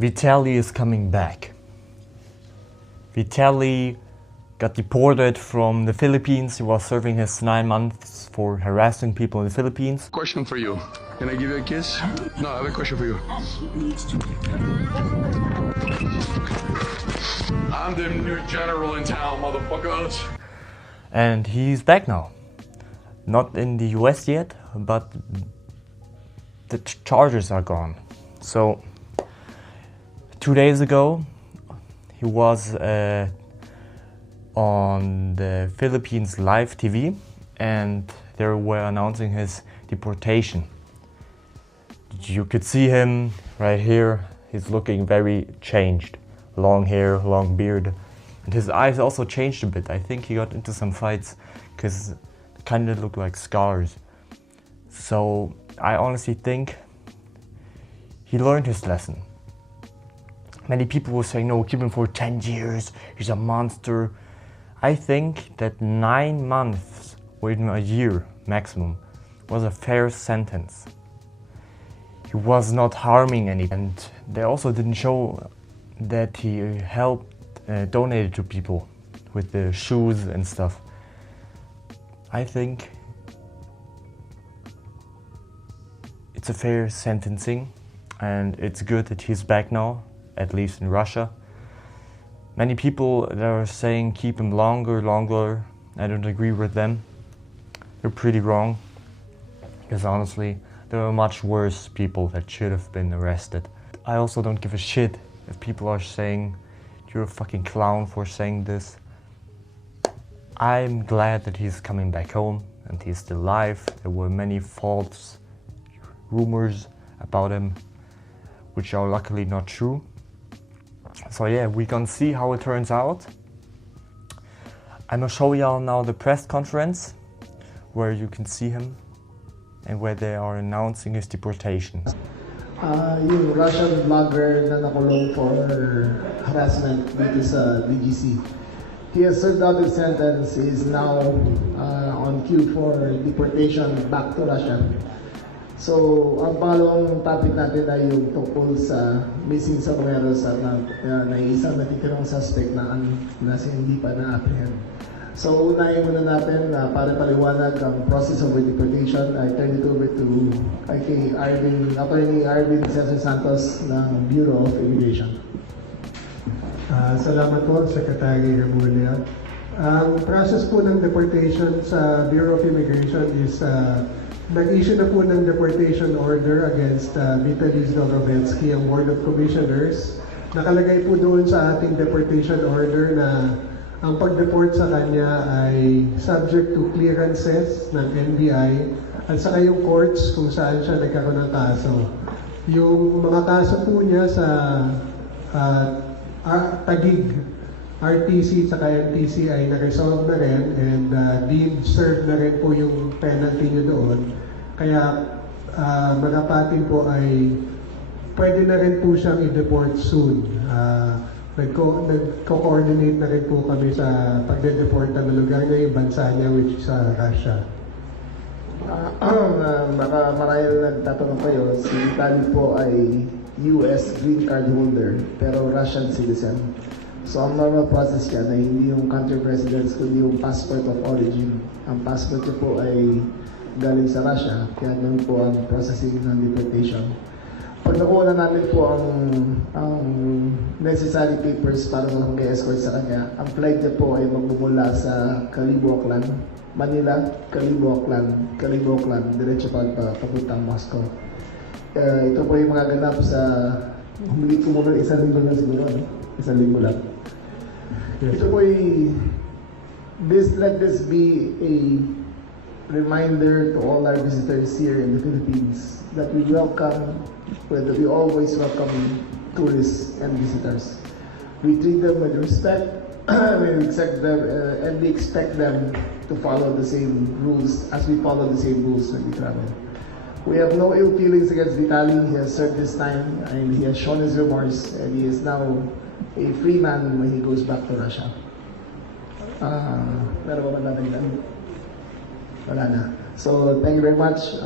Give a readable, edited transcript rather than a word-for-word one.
Vitaly is coming back. Vitaly got deported from the Philippines. He was serving his 9 months for harassing people in the Philippines. Question for you. Can I give you a kiss? No, I have a question for you. I'm the new general in town, motherfuckers. And he's back now. Not in the US yet, but the charges are gone. So 2 days ago, he was on the Philippines live TV, and they were announcing his deportation. You could see him right here. He's looking very changed. Long hair, long beard. And his eyes also changed a bit. I think he got into some fights because it kind of looked like scars. So I honestly think he learned his lesson. Many people will say, no, keep him for 10 years. He's a monster. I think that 9 months or even a year maximum was a fair sentence. He was not harming anyone, and they also didn't show that he helped, donated to people with the shoes and stuff. I think it's a fair sentencing, and it's good that he's back now, at least in Russia. Many people that are saying keep him longer. I don't agree with them. They're pretty wrong, because honestly, there are much worse people that should have been arrested. I also don't give a shit if people are saying you're a fucking clown for saying this. I'm glad that he's coming back home and he's still alive. There were many false rumors about him, which are luckily not true. So yeah, we can see how it turns out. I'm gonna show y'all now the press conference where you can see him and where they are announcing his deportation. Yung Russian blogger na nakulong for harassment dito sa DGC. He has served out his sentence. He is now on queue for deportation back to Russia. So, ang pangalawang topic natin ay yung tungkol sa missing submariners at na isang natitirang suspect na hindi pa na-apprehend. So, unahin muna natin para paliwanag ang process of deportation. I turn it over to Attorney Arvin Cesar Santos ng Bureau of Immigration. Salamat po, Secretary Remulla. Ang process po ng deportation sa Bureau of Immigration is nag-issue na po ng deportation order against Vitaly Zdorovetsky, ang Board of Commissioners. Nakalagay po doon sa ating deportation order na ang pag-deport sa kanya ay subject to clearances ng NBI at saka yung courts kung saan siya nagkaroon ng kaso. Yung mga kaso po niya sa Taguig, RTC at NTC ay na-resolve na rin and deemed served na rin po yung penalty niya doon. Kaya mga pating po ay pwede na rin po siyang i-deport soon. Nagko-coordinate na rin po kami sa pagde-deport ng lugar niya, yung bansa niya, which is Russia. Baka marahil nagtatanong kayo, si Vitaly po ay US green card holder, pero Russian citizen. So ang normal process niya na hindi yung country residence, kundi yung passport of origin. Ang passport niya po ay galing sa Russia, kaya ganun po ang processing ng deportation. Pag nakuha na namin po ang necessary papers para mag-escort sa kanya, ang flight niya po ay magmumula sa Kalibo Aklan, Manila, Kalibo Aklan, diretso papuntang Moscow. Ito po yung mga ganap sa, humigit ko muna 1 linggo na siguro, no? 1 linggo lang. Ito po let this be a reminder to all our visitors here in the Philippines that we always welcome tourists and visitors. We treat them with respect, and we expect them to follow the same rules as we follow the same rules when we travel. We have no ill feelings against Vitaly. He has served his time and he has shown his remorse, and he is now a free man when he goes back to Russia. Meron ba natin yan? Wala na. So, thank you very much.